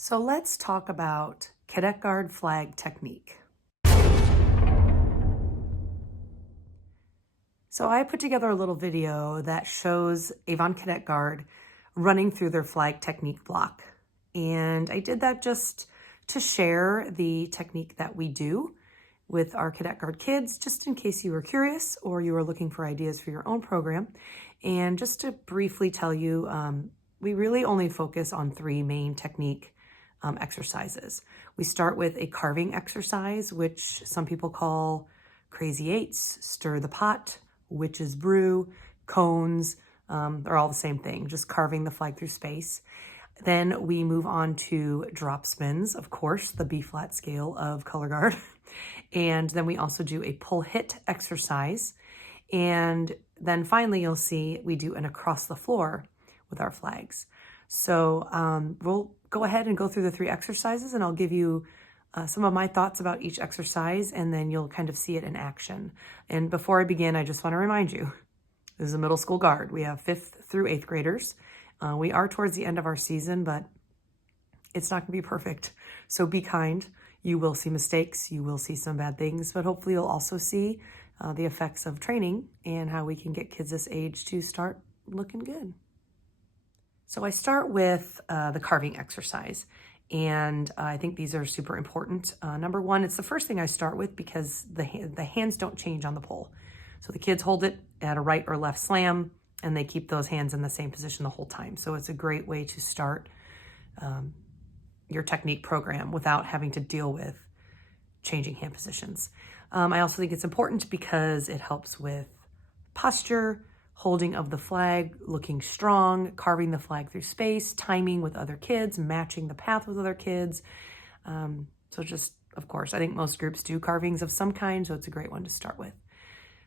So let's talk about cadet guard flag technique. So I put together a little video that shows Avon Cadet Guard running through their flag technique block. And I did that just to share the technique that we do with our Cadet Guard kids, just in case you were curious or you were looking for ideas for your own program. And just to briefly tell you, we really only focus on three main technique exercises. We start with a carving exercise, which some people call crazy eights, stir the pot, witch's brew, cones. They're all the same thing, just carving the flag through space. Then we move on to drop spins, of course, the B flat scale of color guard. And then we also do a pull hit exercise. And then finally, you'll see we do an across the floor with our flags. So we'll go ahead and go through the three exercises, and I'll give you some of my thoughts about each exercise, and then you'll kind of see it in action. And before I begin, I just want to remind you, this is a middle school guard. We have 5th through 8th graders. We are towards the end of our season, but it's not going to be perfect. So be kind. You will see mistakes. You will see some bad things, but hopefully you'll also see the effects of training and how we can get kids this age to start looking good. So I start with the carving exercise, and I think these are super important. Number one, it's the first thing I start with because the hands don't change on the pole. So the kids hold it at a right or left slam, and they keep those hands in the same position the whole time. So it's a great way to start your technique program without having to deal with changing hand positions. I also think it's important because it helps with posture, holding of the flag, looking strong, carving the flag through space, timing with other kids, matching the path with other kids. So just, of course, I think most groups do carvings of some kind, so it's a great one to start with.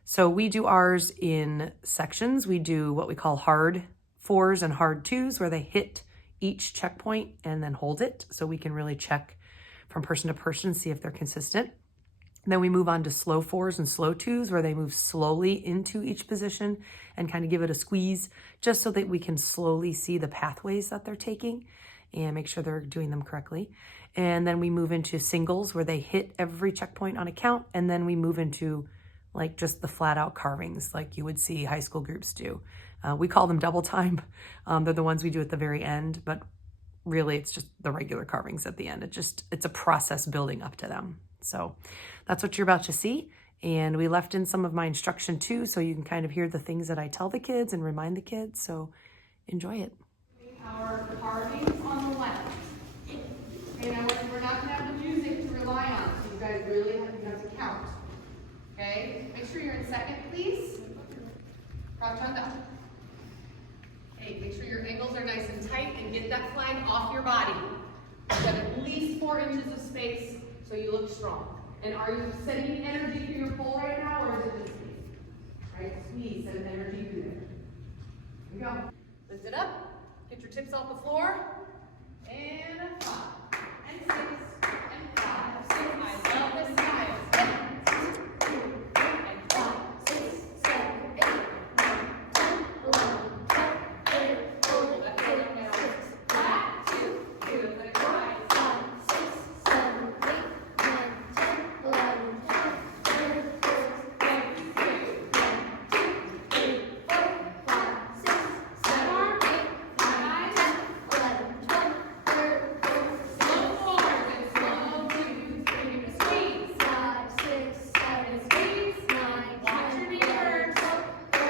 So we do ours in sections. We do what we call hard 4s and hard 2s, where they hit each checkpoint and then hold it. So we can really check from person to person, see if they're consistent. Then we move on to slow 4s and slow 2s, where they move slowly into each position and kind of give it a squeeze, just so that we can slowly see the pathways that they're taking and make sure they're doing them correctly. And then we move into singles, where they hit every checkpoint on a count. And then we move into like just the flat out carvings like you would see high school groups do. We call them double time. They're the ones we do at the very end, but really it's just the regular carvings at the end. It's a process building up to them. So that's what you're about to see. And we left in some of my instruction too, so you can kind of hear the things that I tell the kids and remind the kids. So enjoy it. Our carvings on the left. Okay, now we're not going to have the music to rely on, so you guys really have to count. Okay, make sure you're in second, please. Crouch on down. Okay, make sure your ankles are nice and tight and get that flag off your body. You've got at least 4 inches of space so you look strong. And are you sending energy through your pole right now, or is it just squeeze? Right, squeeze, send energy through there. Here we go. Lift it up, get your tips off the floor, and 5, and 6, and 5, 6. I love this style. 2, and 5, 6, 7, 8, 9, 10, 11, 12, 13, 14. Left hand up now. Flat, 2, 2, let it rise. 5, 6, 7, 8, 9, 10, 11, 12, 13, 14, 15, 16, 17, 18,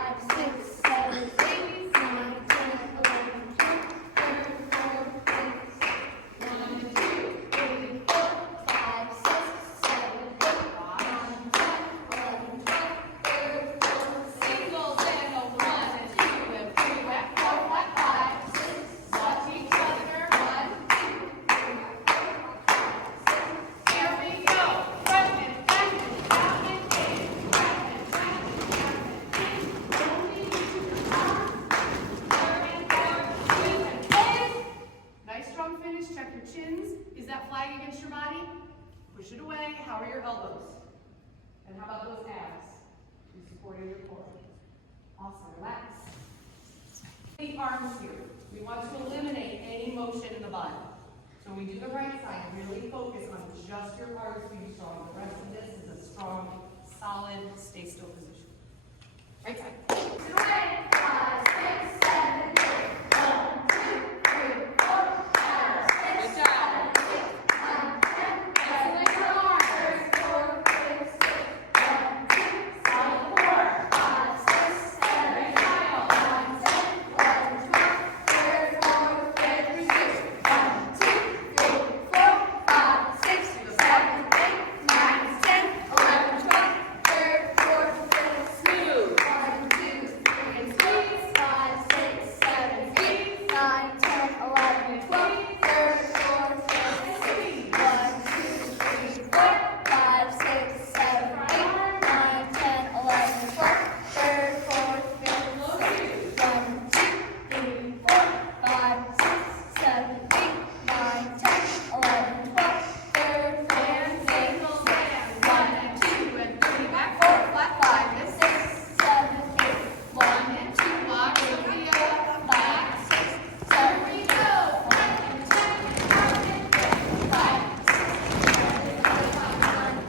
19, 20, 21, 22, push it away. How are your elbows? And how about those abs? You supporting your core. Awesome. Relax. The arms here. We want to eliminate any motion in the body. So when we do the right side, really focus on just your arms being strong. The rest of this is a strong, solid, stay still position. Right side. To the way. 5, 6, 7, 8. 1, 2, 3, 4, 5, 6, 7, 8, 9, 10. Excellent your arms. 4, 6, 6. 1, 2, 3, 4, 5, 6, 7, 8, 9, 10, 11, 12, 13, 14, 15, 16. 1, 2, 3, 4, 5, 6, 7, 8, 9, 10, 11, 12, 13, 14, 15. Smooth. 1, 2, 3, and squeeze. 5, 6, 7, 8, 9, 10, 11, 12, 13, 14, 15. 1, 2, 3, 4, 5, 6, 7, 8, 9, 10, 11, 12, 13, 14, 15. 1, 2, 3, 4, 5, 6, 7, 8, 9, 10, 11, 12, 13, 14, 15. 1 and 2 and 3 back, 4, flat 5 and 6, 7, 8. 1 and 2 lock, Sophia, 5, 6, 7, we go. 1 and 2 out and 5, 6, 7, 8, 9, 10, 11,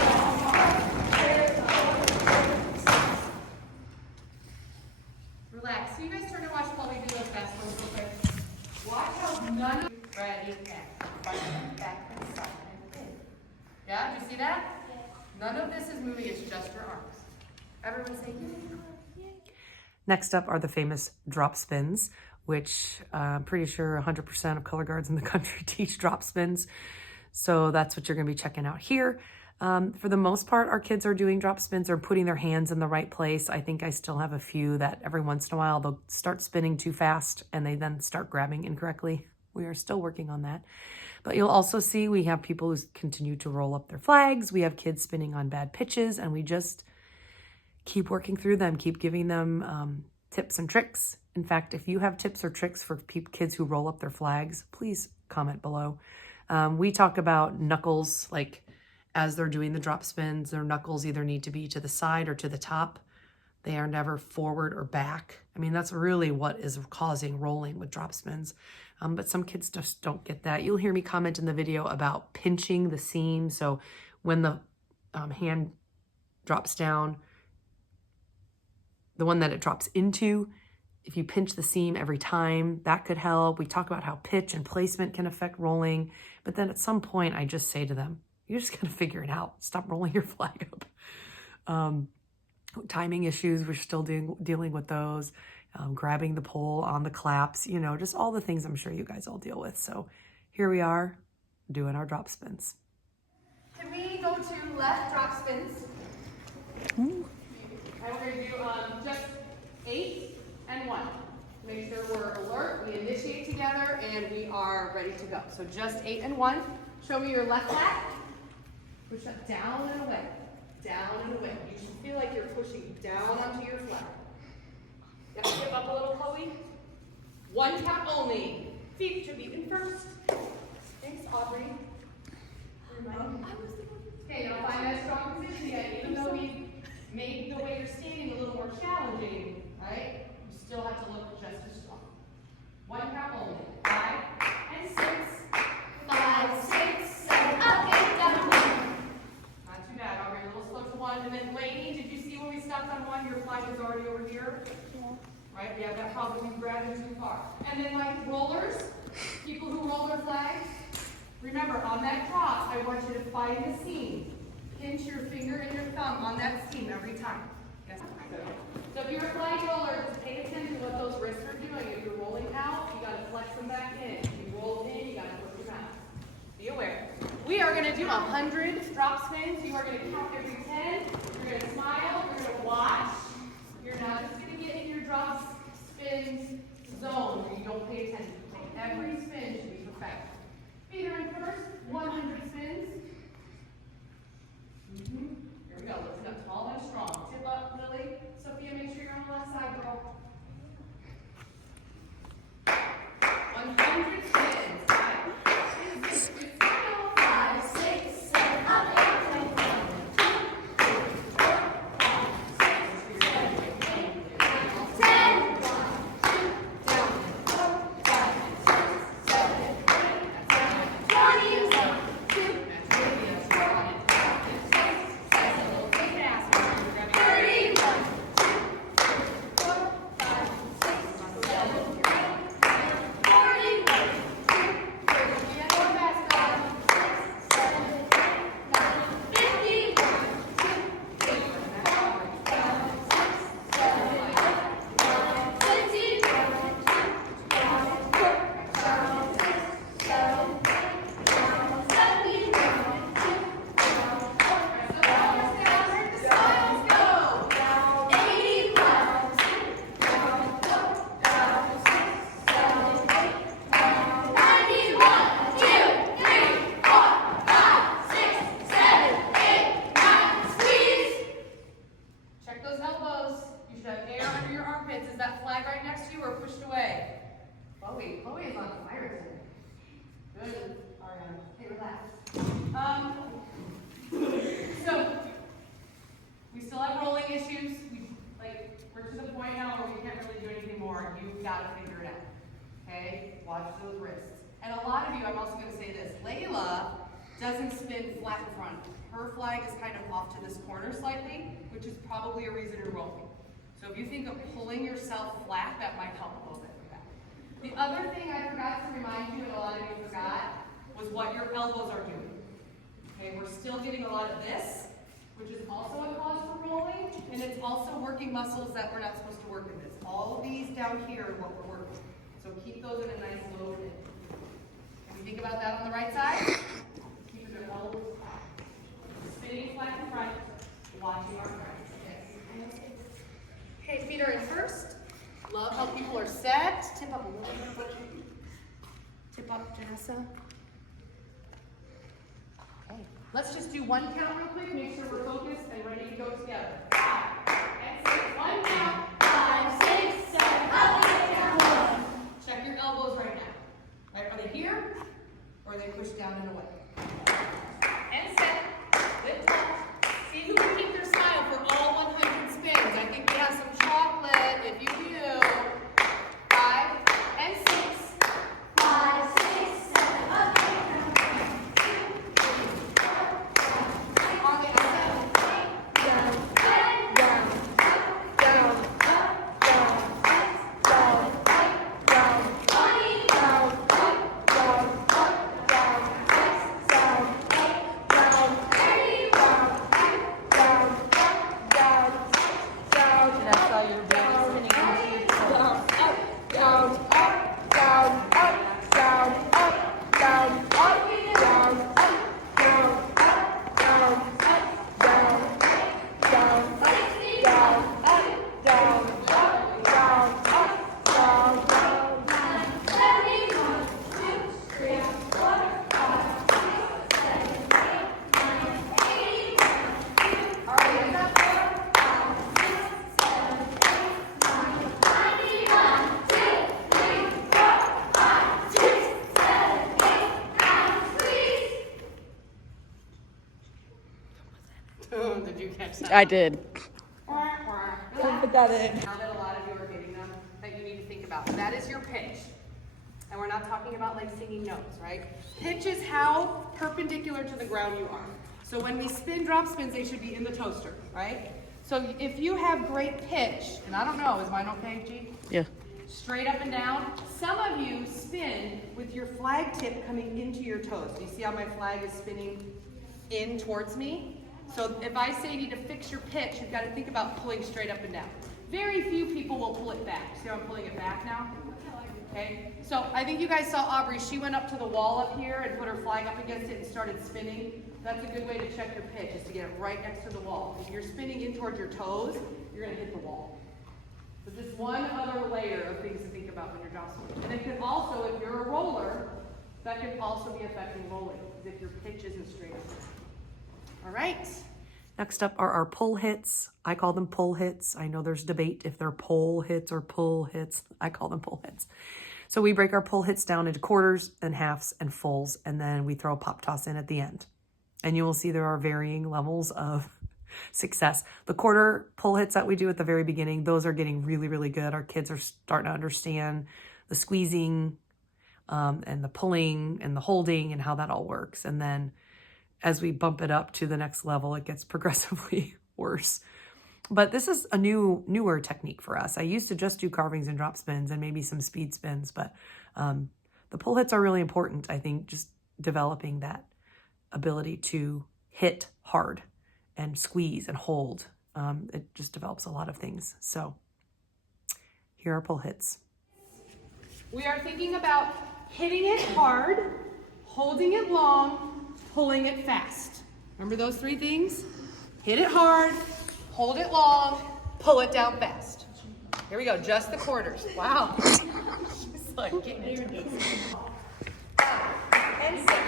12, 13. Relax. So you guys turn and watch while we do those fast ones real quick. Watch how none of ready and front and back and side and in. Yeah, did you see that? Yeah. None of this is moving, it's just your arms. Everyone say yay. Next up are the famous drop spins, which I'm pretty sure 100% of color guards in the country teach drop spins. So that's what you're going to be checking out here. For the most part, our kids are doing drop spins or putting their hands in the right place. I think I still have a few that every once in a while they'll start spinning too fast and they then start grabbing incorrectly. We are still working on that. But you'll also see we have people who continue to roll up their flags. We have kids spinning on bad pitches, and we just keep working through them, keep giving them tips and tricks. In fact, if you have tips or tricks for kids who roll up their flags, please comment below. We talk about knuckles, like as they're doing the drop spins, their knuckles either need to be to the side or to the top. They are never forward or back. I mean, that's really what is causing rolling with drop spins. But some kids just don't get that. You'll hear me comment in the video about pinching the seam. So when the hand drops down, the one that it drops into, if you pinch the seam every time, that could help. We talk about how pitch and placement can affect rolling. But then at some point, I just say to them, you're just gonna figure it out. Stop rolling your flag up. Timing issues, we're still dealing with those. Grabbing the pole on the claps, you know, just all the things I'm sure you guys all deal with. So here we are doing our drop spins. Can we go to left drop spins? And we're going to do just 8 and 1. Make sure we're alert, we initiate together, and we are ready to go. So just 8 and 1. Show me your left leg. Push up, down and away. Down and away. You should feel like you're pushing down onto your flag. You have to give up a little, Chloe. 1 tap only. Feet should be in first. Thanks, Aubrey. Okay, now find that strong position again. Even though we made the way you're standing a little more challenging, right? You still have to look just as strong. 1 tap only. 5 and 6. 5, 6, 7, up, 8, down, 1. Not too bad. All right, a little slow to 1. And then, Lainey, did you see when we stopped on 1? Your flag is already over here. Right, we have that problem, we grabbed it too far. And then like rollers, people who roll their flags, remember on that drop, I want you to find the seam. Pinch your finger and your thumb on that seam every time. Yes. So if you're a flag roller, just pay attention to what those wrists are doing. If you're rolling out, you gotta flex them back in. If you roll in, you gotta flip them out. Be aware. We are gonna do 100 drop spins. You are gonna count every 10. You're gonna smile, you're gonna watch. You're not just going to get in your drop spins zone where you don't pay attention. Every spin should be perfect. Feet are in first, 100 spins. Here we go. Let's go. Tall and strong. Tip up, Lily. Sophia, make sure you're on the left side, girl. 100 spins. 5, 6, 7, up, 8, 9, 10. 1, 2, 3, 4, 5, 6, 7, 8, 9, 10. 1, 2, that flag right next to you or pushed away? Chloe is on fire today. Good. All right. Okay, relax. So, we still have rolling issues. We're to the point now where we can't really do anything more. You've got to figure it out. Okay? Watch those wrists. And a lot of you, I'm also going to say this. Layla doesn't spin flat in front. Her flag is kind of off to this corner slightly, which is probably a reason you're rolling. So if you think of pulling yourself flat, that might help a little bit with that. The other thing I forgot to remind you, and a lot of you forgot, was what your elbows are doing. Okay, we're still getting a lot of this, which is also a cause for rolling, and it's also working muscles that we're not supposed to work in this. All of these down here are what we're working. So keep those in a nice low fit. Can we think about that on the right side? Keep your elbows spinning flat in front, watching our friends. Yes. Okay, feet are in first. Love how people are set. Tip up a little bit. Tip up, Janessa. Okay. Let's just do one count real quick. Make sure we're focused and ready to go together. 5 and 6. One count. 5, 6, 7, 8, 1. Check your elbows right now. Right? Are they here? Or are they pushed down and away? And set. Lift up. See who can keep their smile for all 100 spins. I think we have some chocolate. If you do. 5 and 6. 5, 6, 7, 8, on the outside. Down, down, down, down, up, down, down, up, down, down, down, up, down, up, down, 6, 7, 8, down, down, down, down, down. That's all you're doing, spinning into your toes. Down, up, down, up, down, up, down, up, down, up, down, up, down, up, down, down, up, down, up, down, up, down, up, down, down, 9, 7, 1, 2, 3, 4, 5, 6, 7, 8, 9, 8. All right, hands up. 4, 5, 6, 7, 8, 9, 91, 2, 3, 4, 5, 6, 7, 8, 9, squeeze. Did you catch that? I did. Put that in. Now that a lot of you are getting them, that you need to think about. That is your pitch. And we're not talking about like singing notes, right? Pitch is how perpendicular to the ground you are. So when we spin drop spins, they should be in the toaster, right? So if you have great pitch, and I don't know, is mine okay, G? Yeah. Straight up and down. Some of you spin with your flag tip coming into your toes. Do you see how my flag is spinning in towards me? So if I say you need to fix your pitch, you've got to think about pulling straight up and down. Very few people will pull it back. See how I'm pulling it back now? Okay, so I think you guys saw Aubrey. She went up to the wall up here and put her flag up against it and started spinning. That's a good way to check your pitch, is to get it right next to the wall. If you're spinning in towards your toes, you're going to hit the wall. So just one other layer of things to think about when you're drop spinning. And it can also, if you're a roller, that can also be affecting rolling, because if your pitch isn't straight up. All right. Next up are our pull hits. I call them pull hits. I know there's debate if they're pole hits or pull hits. I call them pull hits. So we break our pull hits down into quarters and halves and fulls, and then we throw a pop toss in at the end. And you will see there are varying levels of success. The quarter pull hits that we do at the very beginning, those are getting really, really good. Our kids are starting to understand the squeezing and the pulling and the holding and how that all works. And then as we bump it up to the next level, it gets progressively worse. But this is a newer technique for us. I used to just do carvings and drop spins and maybe some speed spins, but the pull hits are really important. I think just developing that ability to hit hard and squeeze and hold, it just develops a lot of things. So here are pull hits. We are thinking about hitting it hard, holding it long, pulling it fast. Remember those three things? Hit it hard, hold it long, pull it down fast. Here we go, just the quarters. Wow. Just like getting it. 5 and 6.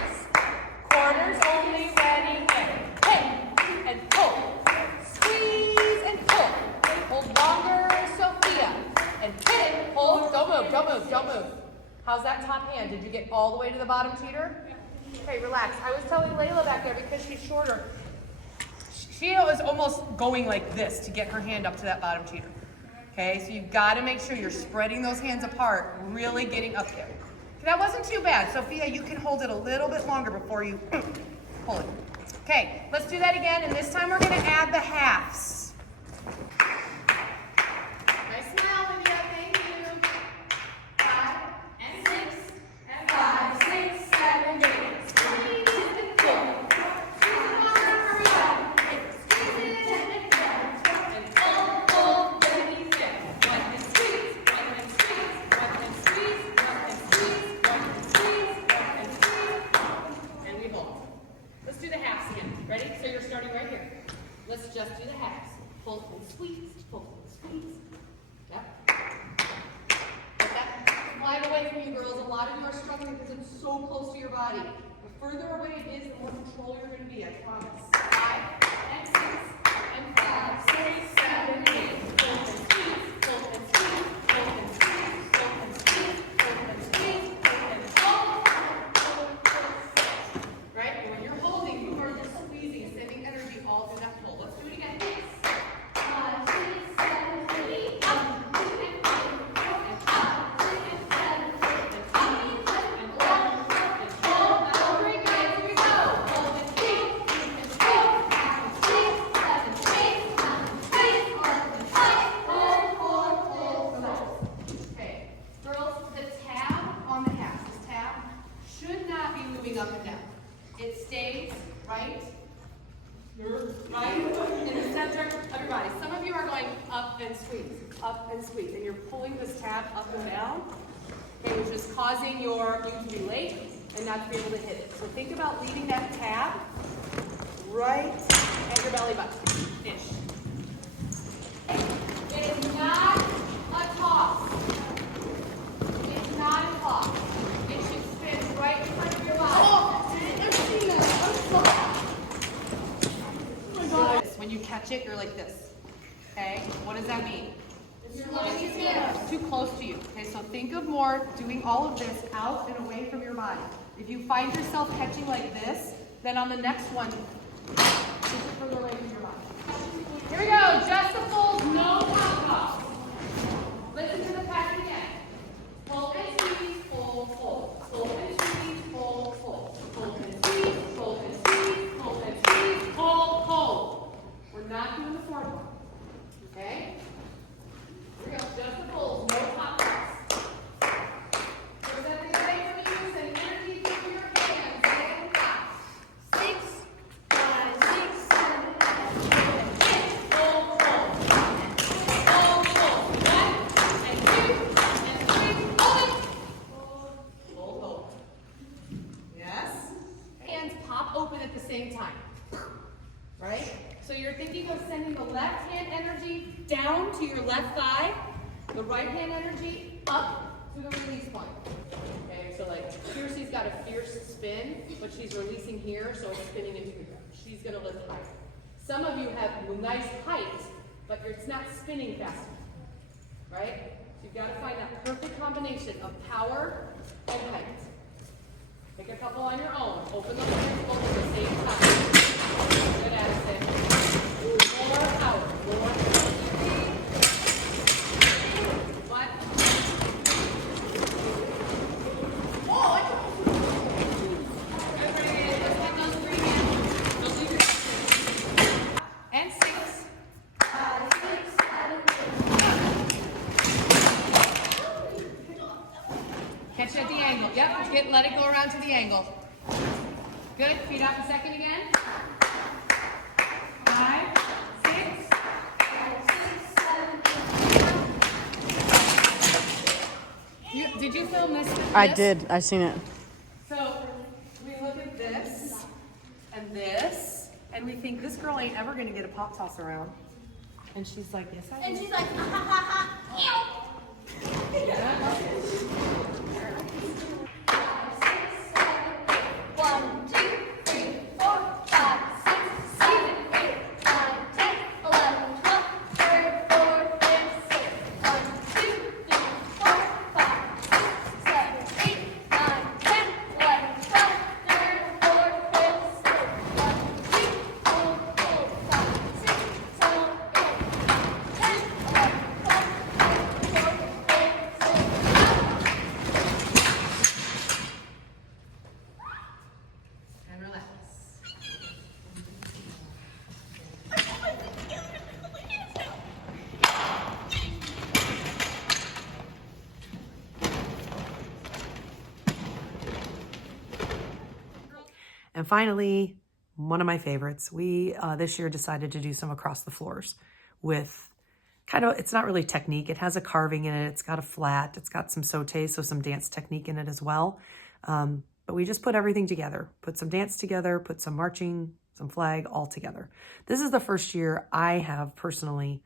Quarters only, ready, and hey, and pull. Squeeze and pull. Hold longer, Sophia. and hit it. Hold, don't move, don't move, don't move. How's that top hand? Did you get all the way to the bottom teeter? Okay, relax. I was telling Layla back there because she's shorter. She was almost going like this to get her hand up to that bottom teeter. Okay, so you've got to make sure you're spreading those hands apart, really getting up there. That wasn't too bad. Sophia, you can hold it a little bit longer before you pull it. Okay, let's do that again, and this time we're going to add the halves. Nice smile, Lydia. Thank you. 5 and 6 and 5, 6, 7, 8. Squeeze and pull. Squeeze it longer. Hurry up. Squeeze it and pull, baby, step. One and squeeze, one and squeeze, one and squeeze, one and squeeze, one and squeeze, one and squeeze, and we hold. Let's do the halves again. Ready? So you're starting right here. Let's just do the halves. Pull and squeeze, pull and squeeze. Yep. Let that slide away from you, girls. A lot of you are struggling because it's so close to your body. The further away it is, the more control you're going to be, I promise. 5 and 6 and 5, 6, 7, 8. Pull and squeeze, pull and squeeze, pull and squeeze, pull and squeeze, pull and squeeze, pull and pull. Right? And when you're holding, you are just squeezing, sending energy all through that pull. Let's do it again. 5, 6, 7, 8, up, and up, and up, and 7, and up, and up, and pull. Now great, guys. Here we go. Pull and squeeze, and squeeze, and squeeze, and squeeze, and squeeze, and pull. Okay, girls, the tab on the halves, this tab should not be moving up and down. It stays right in the center of your body. Some of you are going up and squeeze, and you're pulling this tab up and down, okay, which is causing you to be late and not to be able to hit it. So think about leaving that tab right at your belly button-ish. It's not a toss. It's not a toss. It should spin right in front of your body. When you catch it, you're like this. Okay? What does that mean? It's too close to you. Okay, so think of more doing all of this out and away from your body. If you find yourself catching like this, then on the next one, push it further away from your body. Here we go. Just the pulls, no top toss. Listen to the pattern again. Pull and squeeze, pull, pull. Pull and squeeze, pull, pull. Pull and squeeze, pull and squeeze, pull and squeeze, pull, pull. We're not doing the fourth one. Okay? Here we go. Just the pulls, no top toss. So is that the other thing we use? And energy through your hands. And 5, 6, 5, 6, 7, 8. Pull, pull. Pull, pull. 1 and 2 and 3. Hold it. Pull, hold. Yes? Hands pop open at the same time. Right? So you're thinking of sending the left hand energy down to your left thigh, the right hand energy up to the release point. Okay, so like here she's got a fierce spin, but she's releasing here, so it's spinning into your ground. She's going to lift higher. Some of you have nice height, but it's not spinning fast enough. Right? So you've got to find that perfect combination of power and height. Take a couple on your own. Open the hands both at the same time. Good, Addison. More power. More power. What? Oh, I don't. Everybody, let's have those 3 hands. Don't leave your and 6. 5, 6, 7, 8. Catch it at the angle. Yep. Let it go around to the angle. Good. Feet up a second again. 5, 6, 7, 8. Did you film this? I did. I seen it. So we look at this, and we think this girl ain't ever gonna get a pop toss around. And she's like, yes, I am. And she's like, ha ha ha ha, ew. Yeah. 1, 2, 3, 4, 5, 6, 7, 8, 9, 10, 11, 12, 13, 14, 15, 16. 1, 2, And finally, one of my favorites, we this year decided to do some across the floors with kind of, it's not really technique. It has a carving in it. It's got a flat. It's got some sauté, so some dance technique in it as well. But we just put everything together, put some dance together, put some marching, some flag all together. This is the first year I have personally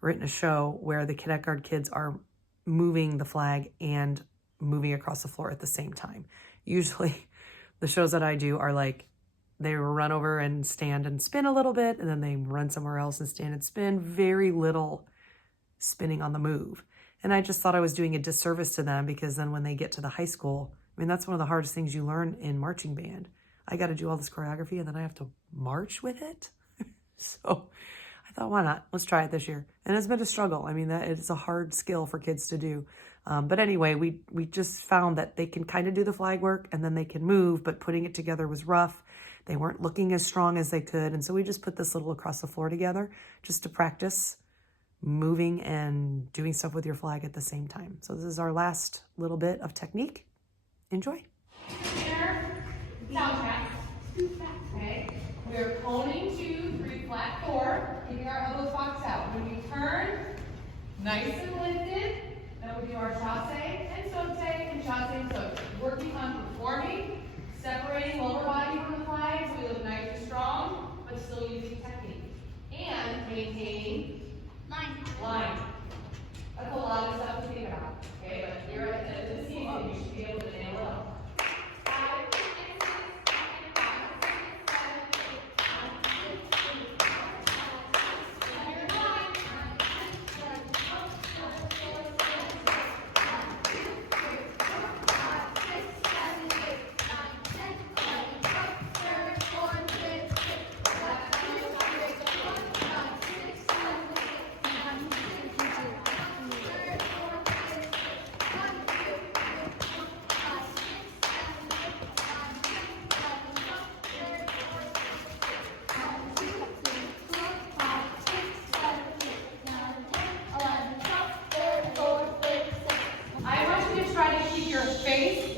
written a show where the Cadet Guard kids are moving the flag and moving across the floor at the same time. Usually the shows that I do are like, they run over and stand and spin a little bit, and then they run somewhere else and stand and spin. Very little spinning on the move. And I just thought I was doing a disservice to them, because then when they get to the high school, I mean, that's one of the hardest things you learn in marching band. I got to do all this choreography and then I have to march with it. So I thought, why not? Let's try it this year. And it's been a struggle. I mean, that it's a hard skill for kids to do. But anyway, we just found that they can kind of do the flag work and then they can move, but putting it together was rough. They weren't looking as strong as they could. And so we just put this little across the floor together just to practice moving and doing stuff with your flag at the same time. So this is our last little bit of technique. Enjoy. Sound check. Okay. We're coning 2, 3, flat 4, keeping our elbows boxed out. When we turn, nice and lifted, then we do our chasse and sauté and chasse and sauté. Working on performing, separating lower body from the flag so we look nice and strong, but still using technique. And maintaining line. That's a lot of stuff to think about. Okay, but you're at the end of the season, you should be able to nail it up.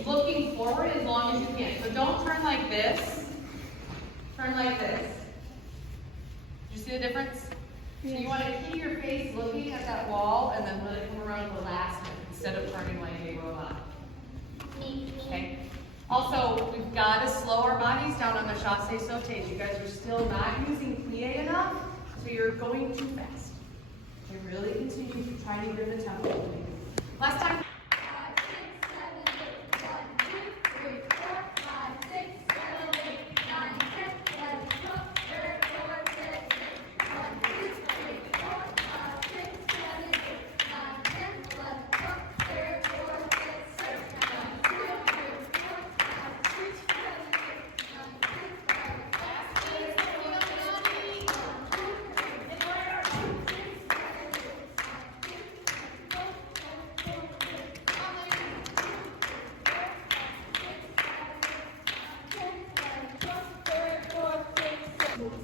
Looking forward as long as you can. So don't turn like this. Turn like this. Do you see the difference? Yes. So you want to keep your face looking at that wall and then really come around the last one instead of turning like a robot. Okay. Also, we've got to slow our bodies down on the chasse sautés. You guys are still not using plie enough, so you're going too fast. So really continue to try to get the tempo. Last time.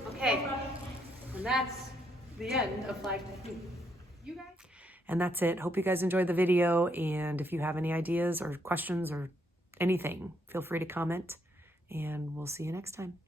Okay, and that's the end of flag technique. You guys. And that's it. Hope you guys enjoyed the video. And if you have any ideas or questions or anything, feel free to comment. And we'll see you next time.